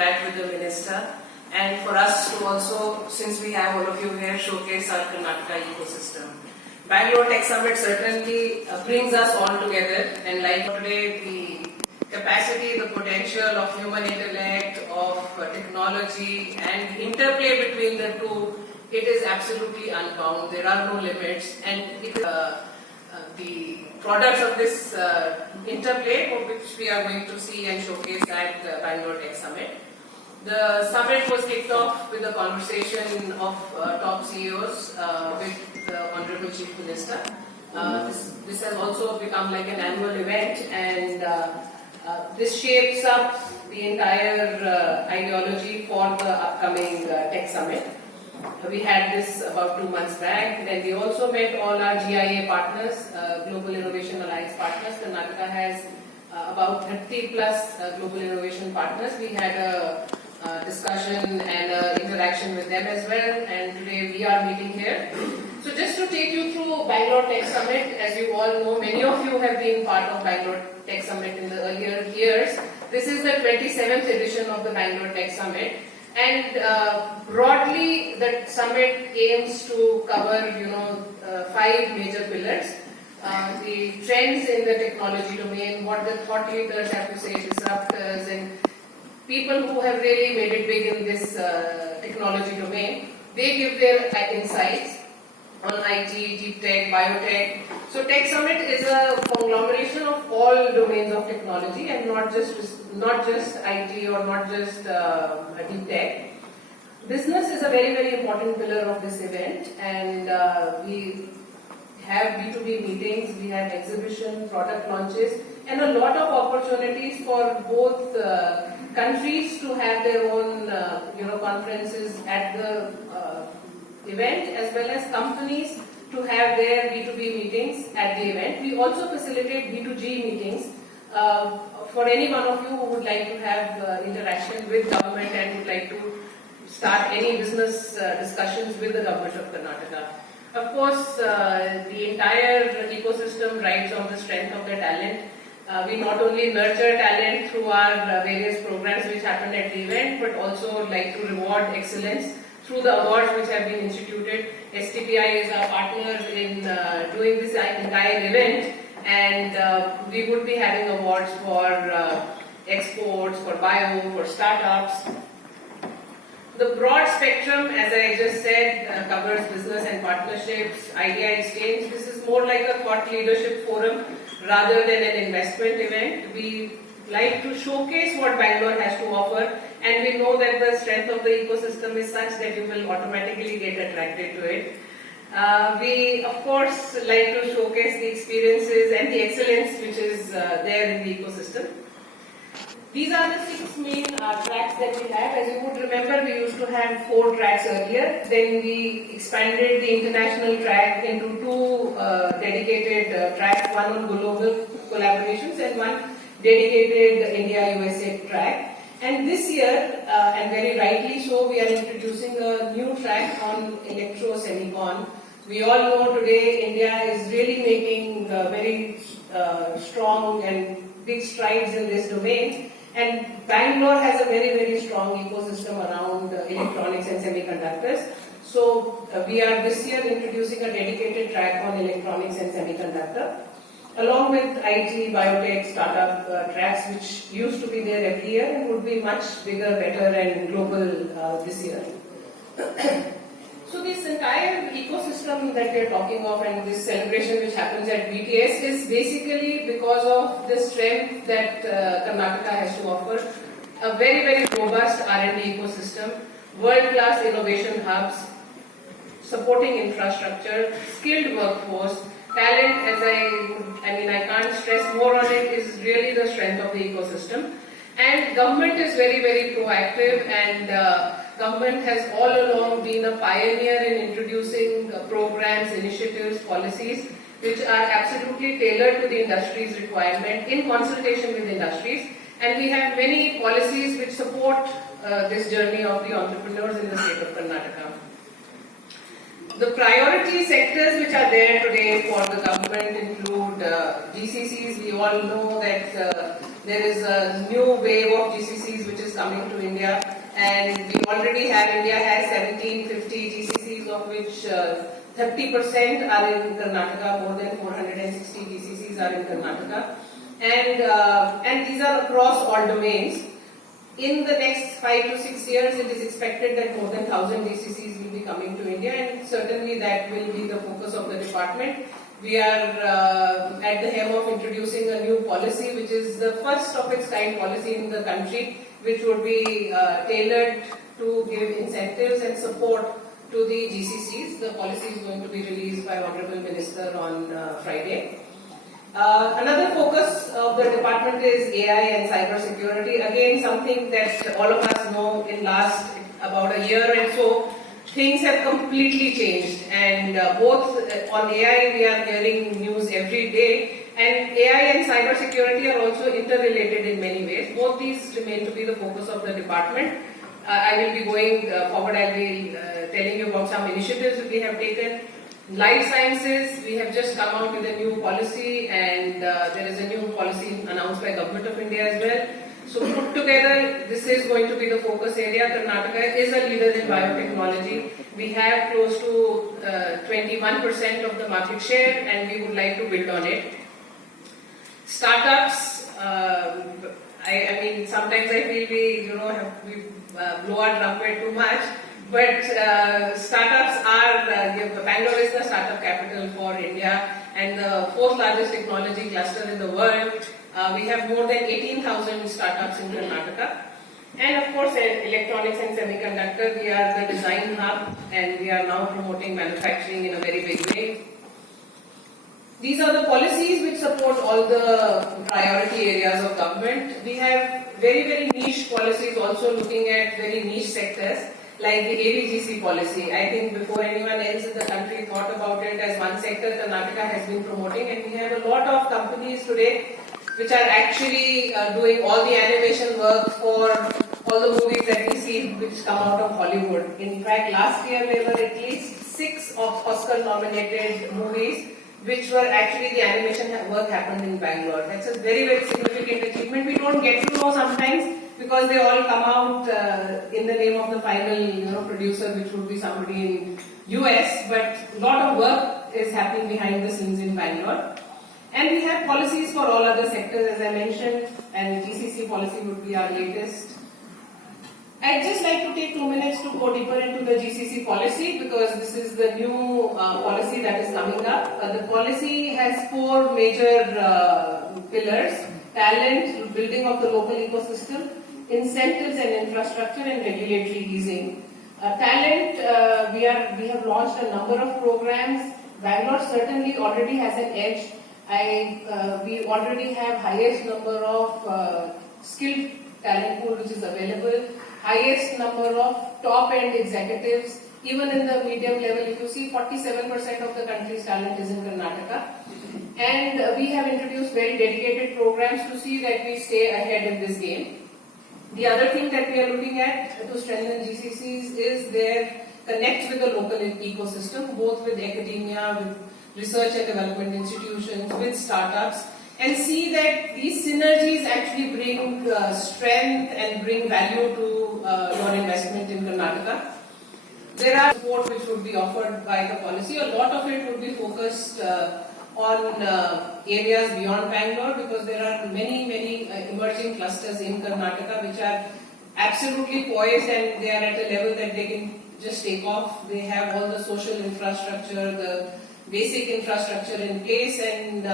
interact with the minister, and for us to also, since we have all of you here, showcase our Karnataka ecosystem. Bangalore Tech Summit certainly brings us all together, and like today, the capacity, the potential of human intellect, of technology, and interplay between the two, it is absolutely unbound. There are no limits, and it, the products of this interplay, which we are going to see and showcase at Bangalore Tech Summit. The summit was kicked off with a conversation of top CEOs with the Honorable Chief Minister. This has also become like an annual event, and this shapes up the entire ideology for the upcoming Tech Summit. We had this about 2 months back. Then we also met all our GIA partners, Global Innovation Alliance partners. Karnataka has about 30 plus Global Innovation partners. We had a discussion and interaction with them as well, and today we are meeting here. So just to take you through Bangalore Tech Summit, as you all know, many of you have been part of Bangalore Tech Summit in the earlier years. This is the 27th edition of the Bangalore Tech Summit, and broadly the summit aims to cover 5 major pillars. The trends in the technology domain, what the thought leaders have to say, disruptors, and people who have really made it big in this technology domain. They give their insights on IT, deep tech, biotech. So Tech Summit is a conglomeration of all domains of technology, and not just IT or not just deep tech. Business is a very, very important pillar of this event, and we have B2B meetings, we have exhibition, product launches, and a lot of opportunities for both countries to have their own conferences at the event, as well as companies to have their B2B meetings at the event. We also facilitate B2G meetings for any one of you who would like to have interaction with government and would like to start any business discussions with the government of Karnataka. Of course, the entire ecosystem rides on the strength of the talent. We not only nurture talent through our various programs which happen at the event, but also like to reward excellence through the awards which have been instituted. STPI is our partner in doing this entire event, and we would be having awards for exports, for bio, for startups. The broad spectrum, as I just said, covers business and partnerships, idea exchange. This is more like a thought leadership forum rather than an investment event. We like to showcase what Bangalore has to offer, and we know that the strength of the ecosystem is such that you will automatically get attracted to it. We, of course, like to showcase the experiences and the excellence which is there in the ecosystem. These are the 6 main tracks that we have. As you would remember, we used to have 4 tracks earlier. Then we expanded the international track into 2 dedicated tracks, one on global collaborations and one dedicated India-USA track. And this year, and very rightly so, we are introducing a new track on electro-semicon. We all know today India is really making very strong and big strides in this domain. And Bangalore has a very, very strong ecosystem around electronics and semiconductors. So we are this year introducing a dedicated track on electronics and semiconductor, along with IT, biotech, startup tracks, which used to be there every year and would be much bigger, better, and global this year. So this entire ecosystem that we are talking of, and this celebration which happens at BTS, is basically because of the strength that Karnataka has to offer. A very, very robust R&D ecosystem, world-class innovation hubs, supporting infrastructure, skilled workforce, talent, I can't stress more on it, is really the strength of the ecosystem. And government is very, very proactive, and government has all along been a pioneer in introducing programs, initiatives, policies which are absolutely tailored to the industry's requirement in consultation with industries. And we have many policies which support this journey of the entrepreneurs in the state of Karnataka. The priority sectors which are there today for the government include GCCs. We all know that there is a new wave of GCCs which is coming to India, and we already have, India has 1750 GCCs, of which 30% are in Karnataka. More than 460 GCCs are in Karnataka, and these are across all domains. In the next 5 to 6 years, it is expected that more than 1,000 GCCs will be coming to India, and certainly that will be the focus of the department. We are at the helm of introducing a new policy, which is the first of its kind policy in the country, which would be tailored to give incentives and support to the GCCs. The policy is going to be released by Honorable Minister on Friday. Another focus of the department is AI and cyber security. Again, something that all of us know. In last about a year and so, things have completely changed, and both on AI we are hearing news every day, and AI and cyber security are also interrelated in many ways. Both these remain to be the focus of the department. I will be going forward, I will be telling you about some initiatives that we have taken. Life sciences, we have just come out with a new policy, and there is a new policy announced by Government of India as well. So put together, this is going to be the focus area. Karnataka is a leader in biotechnology. We have close to 21% of the market share, and we would like to build on it. Startups, I mean, sometimes I feel we blow our trumpet too much. But startups are, Bangalore is the startup capital for India and the fourth largest technology cluster in the world. We have more than 18,000 startups in Karnataka. And of course, electronics and semiconductor, we are the design hub, and we are now promoting manufacturing in a very big way. These are the policies which support all the priority areas of government. We have very, very niche policies also looking at very niche sectors, like the ABGC policy. I think before anyone else in the country thought about it as one sector, Karnataka has been promoting, and we have a lot of companies today which are actually doing all the animation work for all the movies that we see which come out of Hollywood. In fact, last year there were at least 6 Oscar-nominated movies which were actually the animation work happened in Bangalore. That's a very, very significant achievement. We don't get to know sometimes, because they all come out in the name of the final producer, which would be somebody in US, but a lot of work is happening behind the scenes in Bangalore. And we have policies for all other sectors, as I mentioned, and GCC policy would be our latest. I'd just like to take 2 minutes to go deeper into the GCC policy, because this is the new policy that is coming up. The policy has 4 major pillars: talent, building of the local ecosystem, incentives and infrastructure, and regulatory easing. Talent, we have launched a number of programs. Bangalore certainly already has an edge. We already have highest number of skilled talent pool which is available, highest number of top-end executives. Even in the medium level, if you see, 47% of the country's talent is in Karnataka. And we have introduced very dedicated programs to see that we stay ahead in this game. The other thing that we are looking at to strengthen GCCs is their connect with the local ecosystem, both with academia, with research and development institutions, with startups, and see that these synergies actually bring strength and bring value to your investment in Karnataka. There are support which would be offered by the policy. A lot of it would be focused on areas beyond Bangalore, because there are many emerging clusters in Karnataka which are absolutely poised, and they are at a level that they can just take off. They have all the social infrastructure, the basic infrastructure in place, and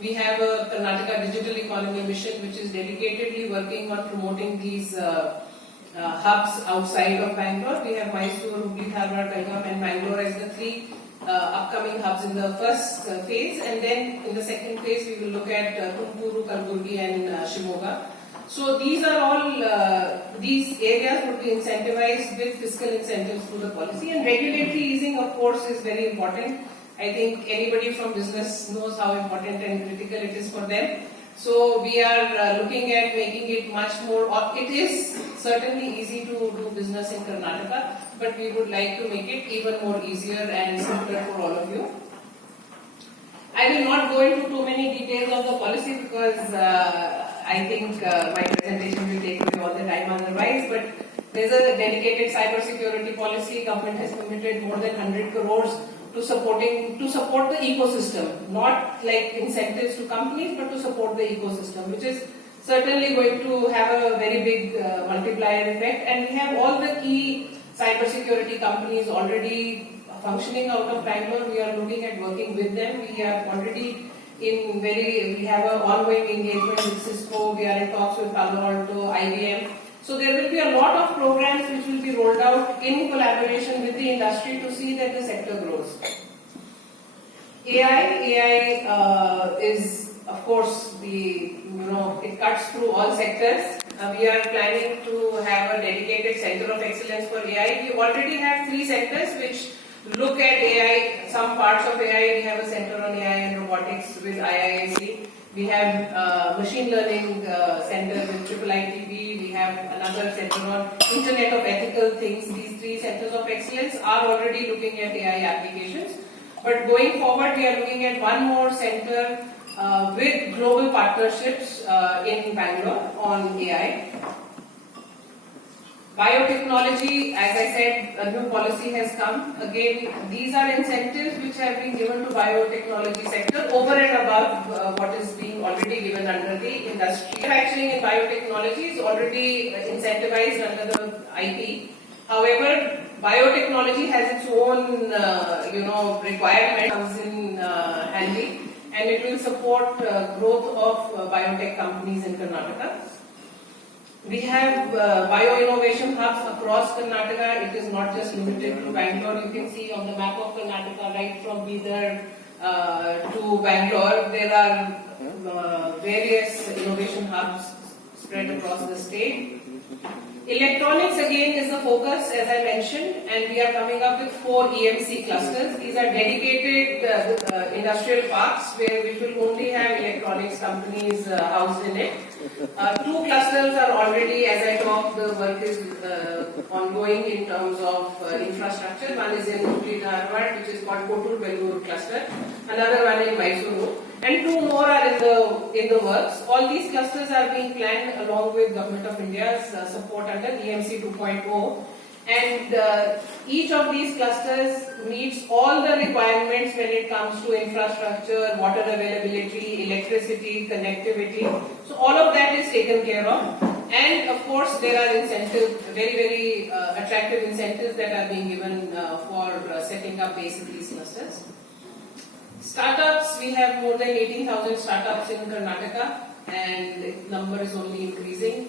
we have a Karnataka Digital Economy Mission which is dedicatedly working on promoting these hubs outside of Bangalore. We have Mysore, Hubli, Dharwad, Belgaum and Bangalore as the 3 upcoming hubs in the first phase, and then in the second phase we will look at Tumakuru, Kalburgi and Shimoga. So these are all, these areas would be incentivized with fiscal incentives through the policy, and regulatory easing of course is very important. I think anybody from business knows how important and critical it is for them. So we are looking at making it much more, it is certainly easy to do business in Karnataka, but we would like to make it even more easier and simpler for all of you. I will not go into too many details of the policy, because I think my presentation will take away all the time otherwise, but there's a dedicated cybersecurity policy. Government has committed more than 100 crores to support the ecosystem, not like incentives to companies, but to support the ecosystem, which is certainly going to have a very big multiplier effect. And we have all the key cybersecurity companies already functioning out of Bangalore. We are looking at working with them. We are already we have an ongoing engagement with Cisco. We are in talks with Palo Alto, IBM. So there will be a lot of programs which will be rolled out in collaboration with the industry to see that the sector grows. AI is, of course, it cuts through all sectors. We are planning to have a dedicated center of excellence for AI. We already have 3 sectors which look at AI, some parts of AI. We have a center on AI and robotics with IISc. We have machine learning center with IIITB. We have another center on Internet of Ethical Things. These 3 centers of excellence are already looking at AI applications. But going forward, we are looking at one more center with global partnerships in Bangalore on AI. Biotechnology, as I said, a new policy has come. Again, these are incentives which have been given to biotechnology sector over and above what is being already given under the industry. Manufacturing in biotechnology is already incentivized under the IP. However, biotechnology has its own, requirement comes in handy, and it will support growth of biotech companies in Karnataka. We have bio-innovation hubs across Karnataka. It is not just limited to Bangalore. You can see on the map of Karnataka, right from Bidar to Bangalore, there are various innovation hubs spread across the state. Electronics again is the focus, as I mentioned, and we are coming up with 4 EMC clusters. These are dedicated industrial parks which will only have electronics companies housed in it. 2 clusters are already, as I talk, the work is ongoing in terms of infrastructure. One is in Hubli Dharwad, which is called Kotur Belur cluster. Another one in Mysuru. And 2 more are in the works. All these clusters are being planned along with Government of India's support under EMC 2.0. And each of these clusters meets all the requirements when it comes to infrastructure, water availability, electricity, connectivity. So all of that is taken care of. And of course, there are incentives, very attractive incentives that are being given for setting up base in these clusters. Startups, we have more than 18,000 startups in Karnataka, and the number is only increasing.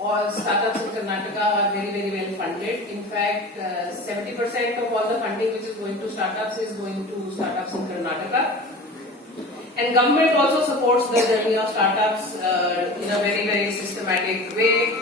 All startups in Karnataka are very well funded. In fact, 70% of all the funding which is going to startups is going to startups in Karnataka. And government also supports the journey of startups in a very systematic way.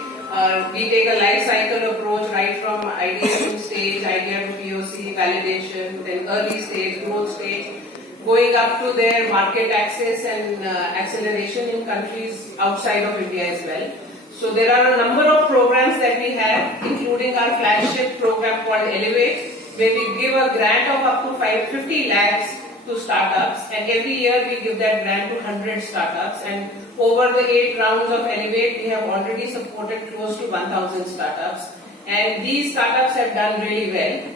We take a life cycle approach right from ideation stage, idea to POC, validation, then early stage, growth stage, going up to their market access and acceleration in countries outside of India as well. So there are a number of programs that we have, including our flagship program called Elevate, where we give a grant of up to 50 lakhs to startups, and every year we give that grant to 100 startups, and over the 8 rounds of Elevate, we have already supported close to 1,000 startups, and these startups have done really well.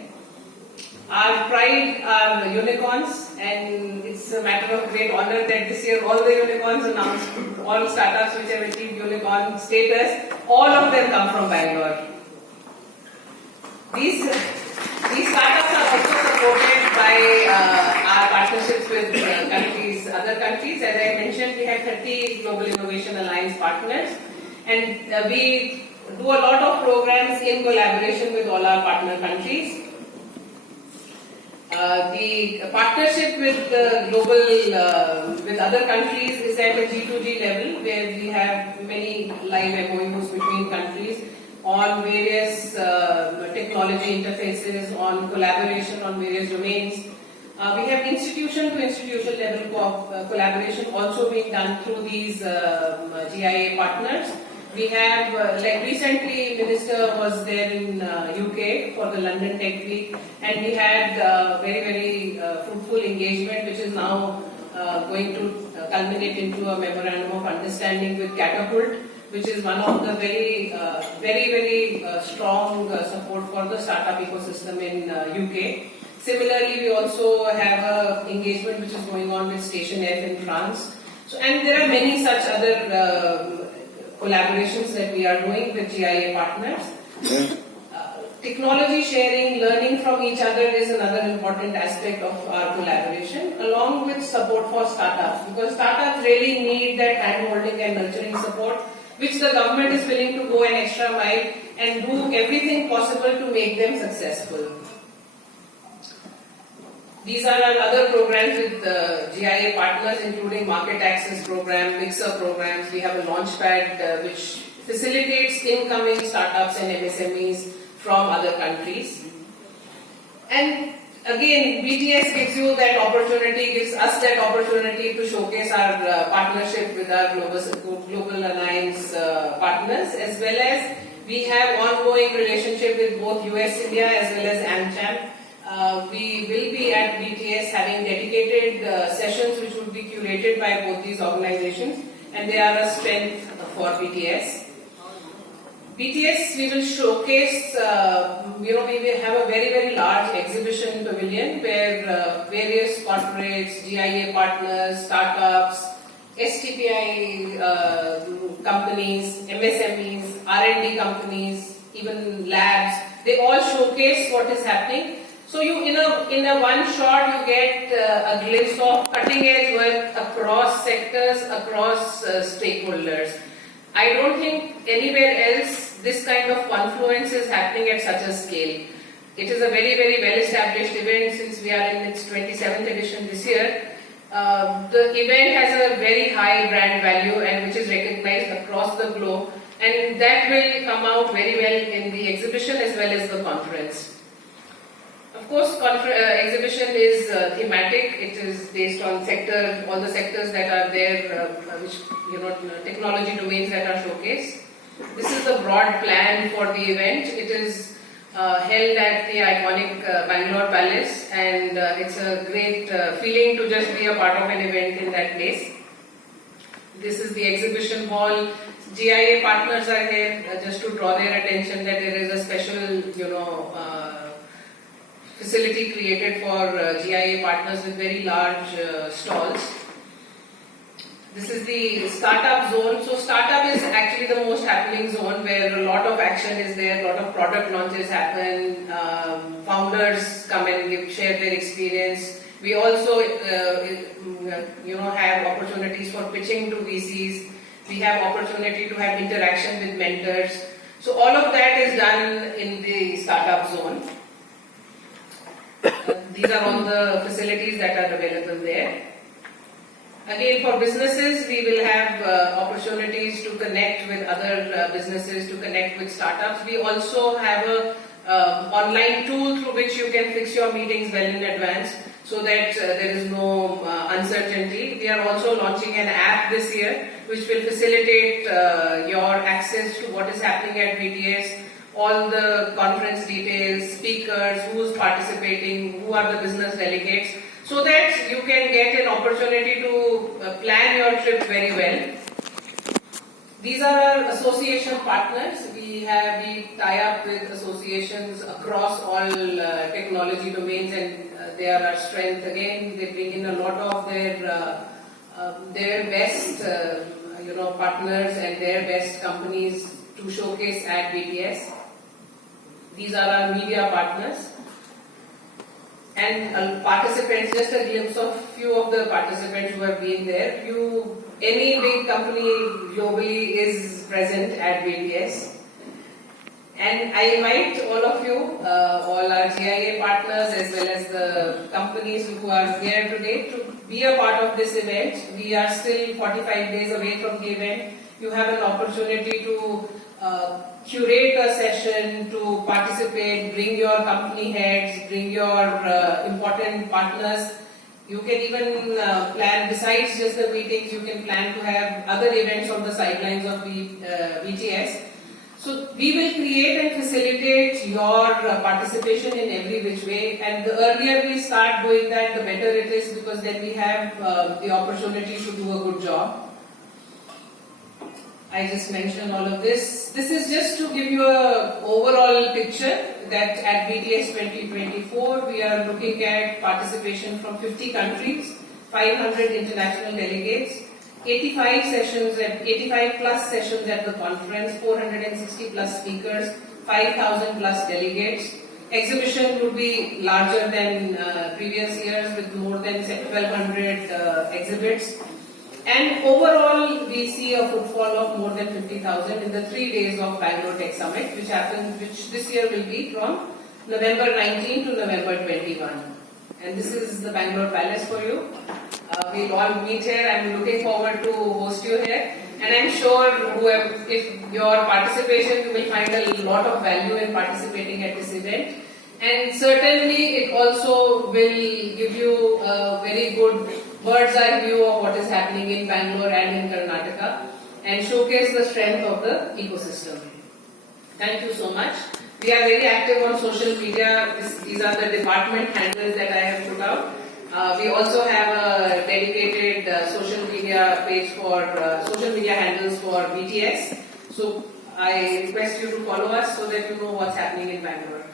Our pride are unicorns, and it's a matter of great honor that this year all the unicorns announced, all startups which have achieved unicorn status, all of them come from Bangalore. These startups are also supported by our partnerships with other countries. As I mentioned, we have 30 Global Innovation Alliance partners, and we do a lot of programs in collaboration with all our partner countries. The partnership with with other countries is at a G2G level, where we have many live MOUs between countries on various technology interfaces, on collaboration on various domains. We have institution to institution level of collaboration also being done through these GIA partners. We have, like recently, Minister was there in UK for the London Tech Week, and we had very fruitful engagement, which is now going to culminate into a memorandum of understanding with Catapult, which is one of the very strong support for the startup ecosystem in UK. Similarly, we also have an engagement which is going on with Station F in France. So, and there are many such other collaborations that we are doing with GIA partners. Technology sharing, learning from each other is another important aspect of our collaboration, along with support for startups, because startups really need that hand-holding and nurturing support, which the government is willing to go an extra mile and do everything possible to make them successful. These are our other programs with GIA partners, including market access program, mixer programs. We have a launchpad which facilitates incoming startups and MSMEs from other countries. And again, BTS gives you that opportunity, gives us that opportunity to showcase our partnership with our Global Alliance partners, as well as we have ongoing relationship with both US India as well as AmCham. We will be at BTS having dedicated sessions which will be curated by both these organizations, and they are a strength for BTS. BTS, we will showcase, we will have a very large exhibition pavilion where various corporates, GIA partners, startups, STPI companies, MSMEs, R&D companies, even labs, they all showcase what is happening. So you, in a one shot, you get a glimpse of cutting edge work across sectors, across stakeholders. I don't think anywhere else this kind of confluence is happening at such a scale. It is a very well established event since we are in its 27th edition this year. The event has a very high brand value and which is recognized across the globe, and that will come out very well in the exhibition as well as the conference. Of course, exhibition is thematic. It is based on all the sectors that are there, which technology domains that are showcased. This is the broad plan for the event. It is held at the iconic Bangalore Palace, and it's a great feeling to just be a part of an event in that place. This is the exhibition hall. GIA partners are here just to draw their attention that there is a special, facility created for GIA partners with very large stalls. This is the startup zone. So startup is actually the most happening zone where a lot of action is there, a lot of product launches happen, founders come and share their experience. We also have opportunities for pitching to VCs. We have opportunity to have interaction with mentors. So all of that is done in the startup zone. These are all the facilities that are available there. Again, for businesses, we will have opportunities to connect with other businesses, to connect with startups. We also have a online tool through which you can fix your meetings well in advance so that there is no uncertainty. We are also launching an app this year which will facilitate your access to what is happening at BTS, all the conference details, speakers, who's participating, who are the business delegates, so that you can get an opportunity to plan your trip very well. These are our association partners. We tie up with associations across all technology domains, and they are our strength. Again, they bring in a lot of their best partners and their best companies to showcase at BTS. These are our media partners. And participants, just a glimpse of few of the participants who have been there. Any big company globally is present at BTS. And I invite all of you, all our GIA partners as well as the companies who are here today to be a part of this event. We are still 45 days away from the event. You have an opportunity to curate a session, to participate, bring your company heads, bring your important partners. You can even plan, besides just the meetings, you can plan to have other events on the sidelines of BTS. So we will create and facilitate your participation in every which way, and the earlier we start doing that, the better it is, because then we have the opportunity to do a good job. I just mentioned all of this. This is just to give you a overall picture that at BTS 2024 we are looking at participation from 50 countries, 500 international delegates, 85 plus sessions at the conference, 460 plus speakers, 5,000 plus delegates. Exhibition would be larger than previous years with more than 1,200 exhibits. And overall, we see a footfall of more than 50,000 in the 3 days of Bangalore Tech Summit, which this year will be from November 19 to November 21. And this is the Bangalore Palace for you. We'll all meet here. I'm looking forward to host you here. And I'm sure if your participation, you will find a lot of value in participating at this event. And certainly it also will give you a very good bird's eye view of what is happening in Bangalore and in Karnataka and showcase the strength of the ecosystem. Thank you so much. We are very active on social media. These are the department handles that I have put out. We also have a dedicated social media page for social media handles for BTS. So I request you to follow us so that you know what's happening in Bangalore.